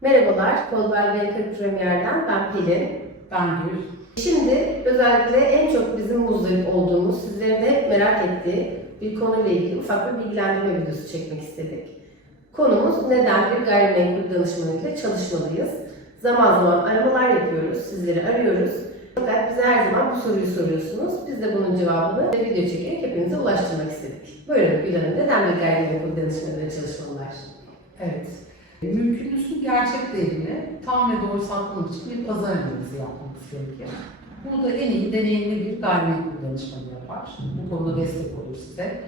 Merhabalar, Coldwell Banker Premier'den ben Pelin. Ben Gül. Şimdi özellikle en çok bizim muzdarip olduğumuz, sizlerin de merak ettiği bir konuyla ilgili ufak bir bilgilendirme videosu çekmek istedik. Konumuz neden bir gayrimenkul danışmanıyla çalışmalıyız? Zaman zaman aramalar yapıyoruz, sizleri arıyoruz. Fakat bize her zaman bu soruyu soruyorsunuz. Biz de bunun cevabını video çekerek hepinize ulaştırmak istedik. Buyurun Gül Hanım, neden bir gayrimenkul danışmanıyla çalışmalılar? Evet. Mümkünüzün gerçek değerini tam ve doğru satmak için bir pazar analizi yapmamız gerekiyor. Bunu da en iyi deneyimli bir gayrimenkul danışmanı yapar. Bu konuda destek olur size.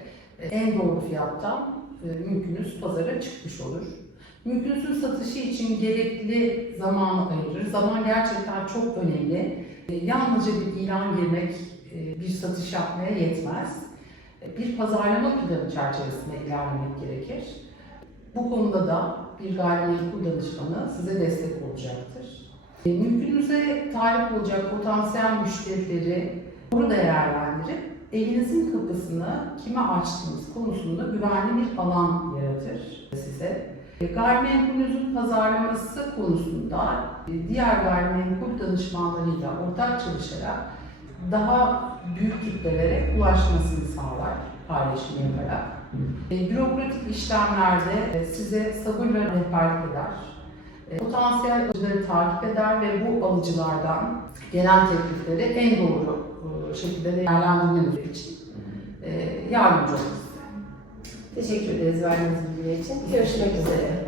En doğru fiyattan e, mümkünüz pazara çıkmış olur. Mümkünüzün satışı için gerekli zamanı ayırır. Zaman gerçekten çok önemli. E, Yalnızca bir ilan girmek, e, bir satış yapmaya yetmez. E, Bir pazarlama planı çerçevesinde ilerlemek gerekir. Bu konuda da bir gayrimenkul danışmanı size destek olacaktır. E, Mümkününüze talip olacak potansiyel müşterileri doğru değerlendirip evinizin kapısını kime açtığınız konusunda güvenli bir alan yaratır size. E, Gayrimenkulünüzün pazarlaması konusunda e, diğer gayrimenkul danışmanlarıyla ortak çalışarak daha büyük kitlelere ulaşmasını sağlar paylaşım yaparak. E, Bürokratik işlemlerde e, size sabırla rehberlik eder. E, Potansiyel alıcıları takip eder ve bu alıcılardan gelen teklifleri en doğru e, şekilde değerlendirmeniz için e, yardımcı olur. Teşekkür ederiz verdiğiniz bilgiler için. Görüşmek üzere.